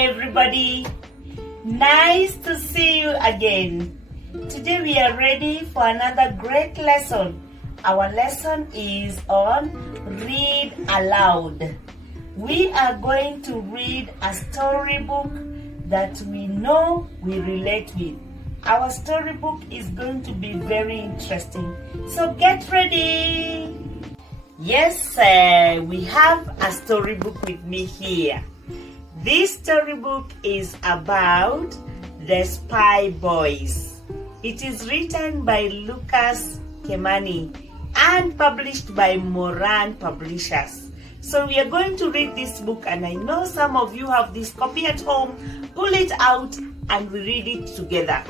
everybody. Nice to see you again. Today we are ready for another great lesson. Our lesson is on read aloud. We are going to read a storybook that we know we relate with. Our storybook is going to be very interesting. So get ready. Yes, we have a storybook with me here. This storybook is about the Spy Boys. It is written by Lucas Kemani and published by Moran Publishers. So we are going to read this book, and I know some of you have this copy at home. Pull it out and we read it together.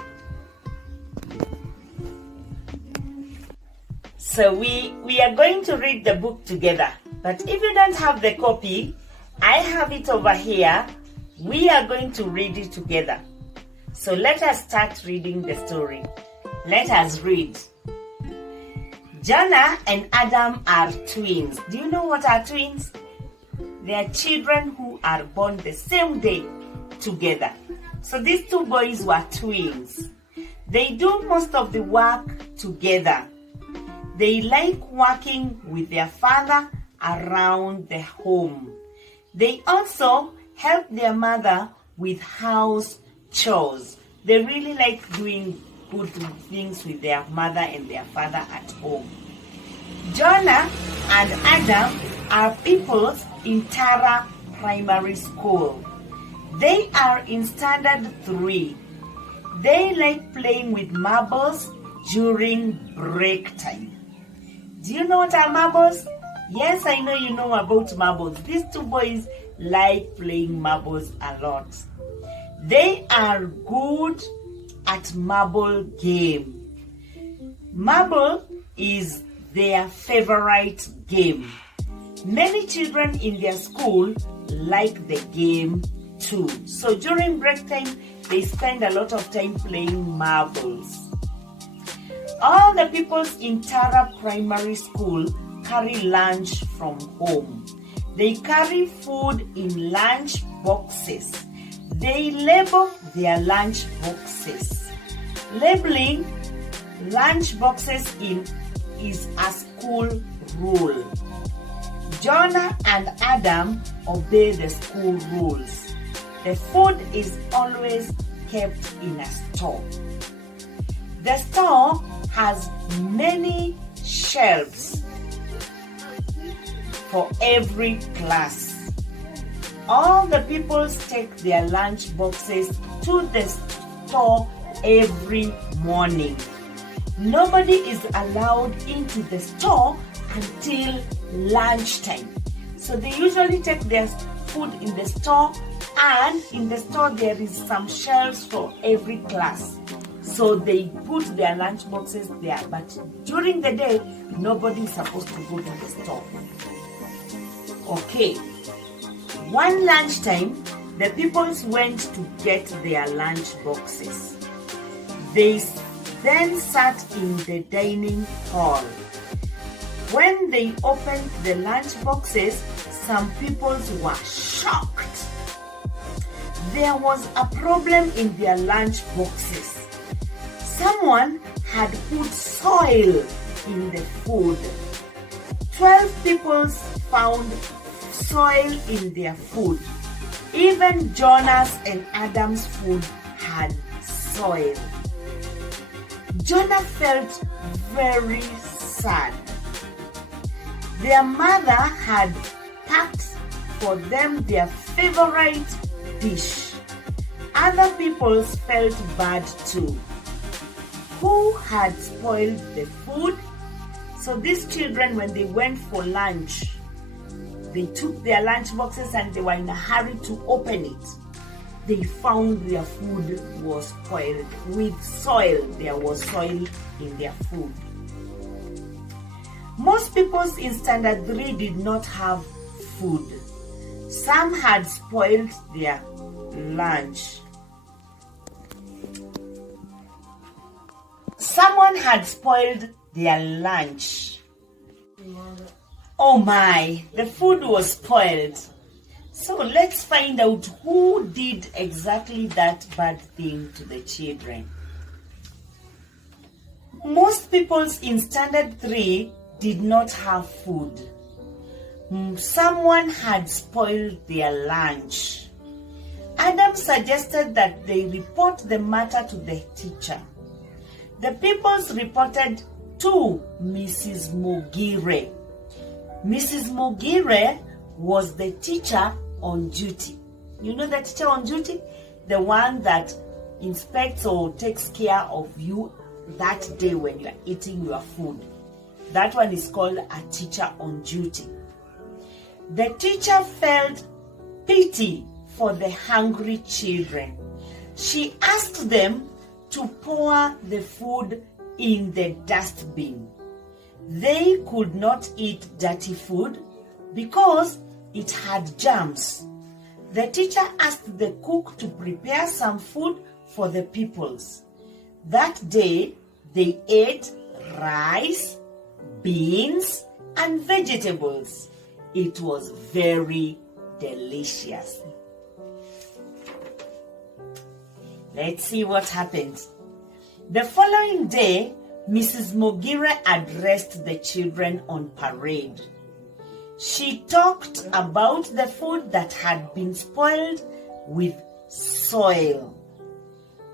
So we are going to read the book together. But if you don't have the copy, I have it over here. We are going to read it together. So let us start reading the story. Let us read. Jonah and Adam are twins. Do you know what are twins? They are children who are born the same day together. So these two boys were twins. They do most of the work together. They like working with their father around the home. They also help their mother with house chores. They really like doing good things with their mother and their father at home. Jonah and Adam are pupils in Tara Primary School. They are in Standard 3. They like playing with marbles during break time. Do you know what are marbles? Yes, I know you know about marbles. These two boys like playing marbles a lot. They are good at marble game. Marble is their favorite game. Many children in their school like the game too. So during break time, they spend a lot of time playing marbles. All the pupils in Tara Primary School carry lunch from home. They carry food in lunch boxes. They label their lunch boxes. Labeling lunch boxes is a school rule. Jonah and Adam obey the school rules. The food is always kept in a store. The store has many shelves for every class. All the pupils take their lunch boxes to the store every morning. Nobody is allowed into the store until lunchtime. So they usually take their food in the store, and in the store there is some shelves for every class. So they put their lunch boxes there, but during the day, nobody is supposed to go to the store. Okay. One lunchtime, the pupils went to get their lunch boxes. They then sat in the dining hall. When they opened the lunch boxes, some pupils were shocked. There was a problem in their lunch boxes. Someone had put soil in the food. 12 pupils found soil in their food. Even Jonah's and Adam's food had soil. Jonah felt very sad. Their mother had packed for them their favorite dish. Other people felt bad too. Who had spoiled the food? So these children, when they went for lunch, they took their lunch boxes and they were in a hurry to open it. They found their food was spoiled with soil. There was soil in their food. Most people in Standard 3 did not have food. Some had spoiled their lunch. Someone had spoiled their lunch. Oh my, the food was spoiled. So let's find out who did exactly that bad thing to the children. Most people in Standard 3 did not have food. Someone had spoiled their lunch. Adam suggested that they report the matter to the teacher. The pupils reported to Mrs. Mogire. Mrs. Mogire was the teacher on duty. You know the teacher on duty? The one that inspects or takes care of you that day when you are eating your food. That one is called a teacher on duty. The teacher felt pity for the hungry children. She asked them to pour the food in the dustbin. They could not eat dirty food because it had germs. The teacher asked the cook to prepare some food for the pupils. That day, they ate rice, beans, and vegetables. It was very delicious. Let's see what happened. The following day, Mrs. Mogire addressed the children on parade. She talked about the food that had been spoiled with soil.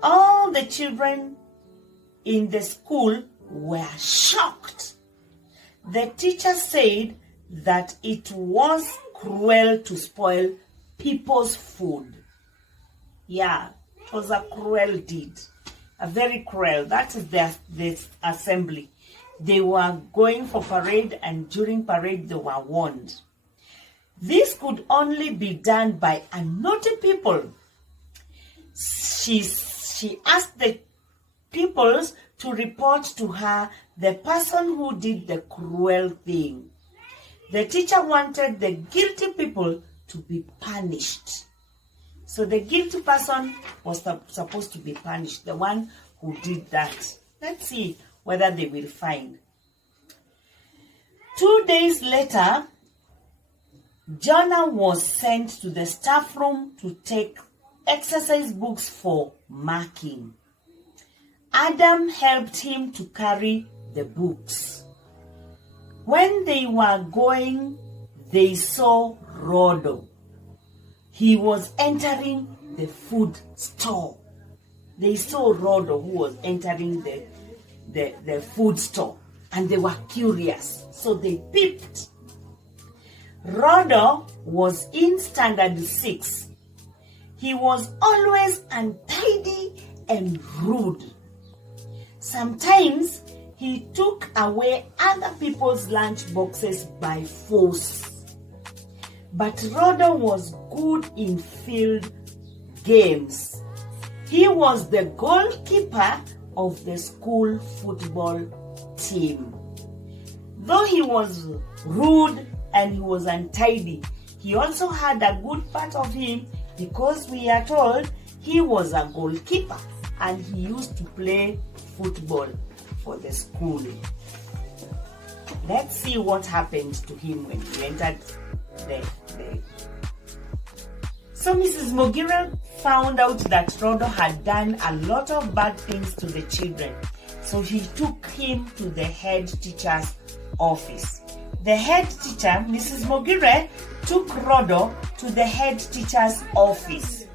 All the children in the school were shocked. The teacher said that it was cruel to spoil people's food. Yeah, it was a cruel deed. A very cruel. That is the assembly. They were going for parade, and during parade they were warned. This could only be done by a naughty people. She asked the pupils to report to her the person who did the cruel thing. The teacher wanted the guilty people to be punished. So the guilty person was supposed to be punished, the one who did that. Let's see whether they will find. 2 days later, Jonah was sent to the staff room to take exercise books for marking. Adam helped him to carry the books. When they were going, they saw Rodo. He was entering the food store. They saw Rodo who was entering the food store, and they were curious, so they peeped. Rodo was in Standard 6. He was always untidy and rude. Sometimes he took away other people's lunch boxes by force. But Rodo was good in field games. He was the goalkeeper of the school football team. Though he was rude and he was untidy, he also had a good part of him, because we are told he was a goalkeeper and he used to play football for the school. Let's see what happened to him when he entered the. So Mrs. Mogire found out that Rodo had done a lot of bad things to the children. So he took him to the head teacher's office. The head teacher, Mrs. Mogire, took Rodo to the head teacher's office.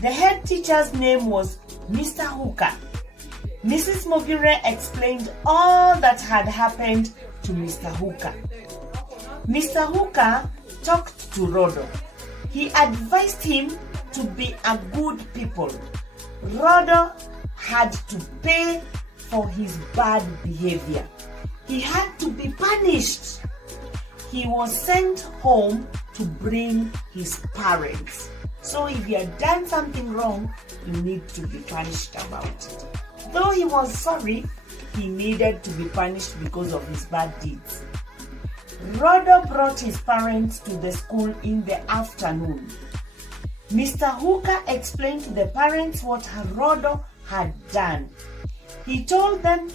The head teacher's name was Mr. Hooker. Mrs. Mogire explained all that had happened to Mr. Hooker. Mr. Hooker talked to Rodo. He advised him to be a good people. Rodo had to pay for his bad behavior. He had to be punished. He was sent home to bring his parents. So if you had done something wrong, you need to be punished about it. Though he was sorry, he needed to be punished because of his bad deeds. Rodo brought his parents to the school in the afternoon. Mr. Hooker explained to the parents what Rodo had done. He told them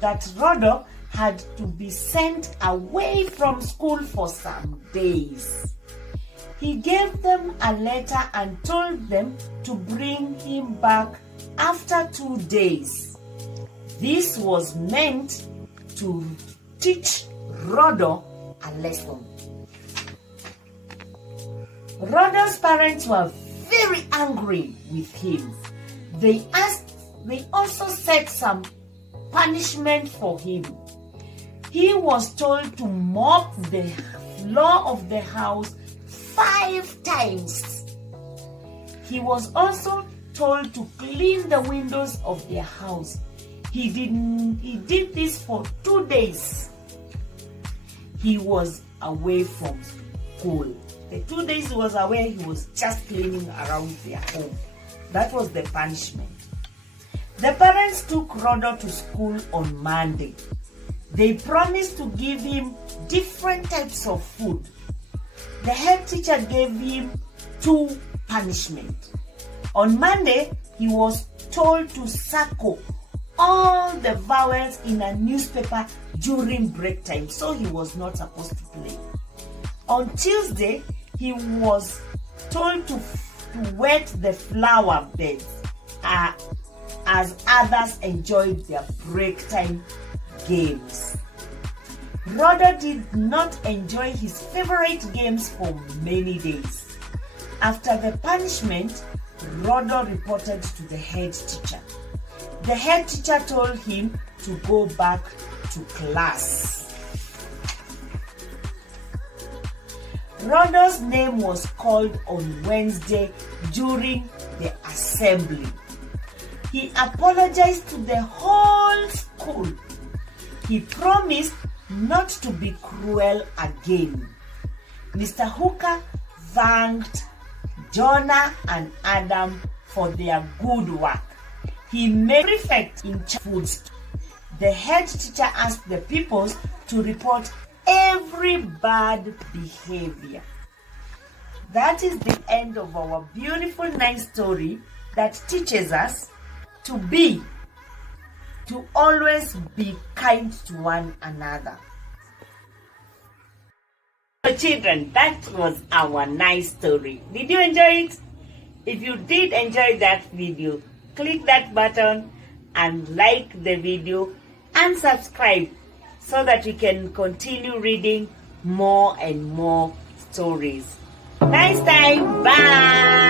that Rodo had to be sent away from school for some days. He gave them a letter and told them to bring him back after 2 days. This was meant to teach Rhodo a lesson. Rhodo's parents were very angry with him. They also set some punishment for him. He was told to mop the floor of the house 5 times. He was also told to clean the windows of their house. He did this for 2 days. He was away from school. The 2 days he was away, he was just cleaning around their home. That was the punishment. The parents took Rhodo to school on Monday. They promised to give him different types of food. The head teacher gave him 2 punishments. On Monday, he was told to circle all the vowels in a newspaper during break time, so he was not supposed to play. On Tuesday, he was told to wet the flower beds as others enjoyed their break time games. Rhodo did not enjoy his favorite games for many days. After the punishment, Rhodo reported to the head teacher. The head teacher told him to go back to class. Rhodo's name was called on Wednesday during the assembly. He apologized to the whole school. He promised not to be cruel again. Mr. Hooker thanked Jonah and Adam for their good work. He made prefect in foods. The head teacher asked the pupils to report every bad behavior. That is the end of our beautiful, nice story that teaches us to always be kind to one another. So children, that was our nice story. Did you enjoy it? If you did enjoy that video, click that button and like the video and subscribe so that we can continue reading more and more stories. Nice time. Bye.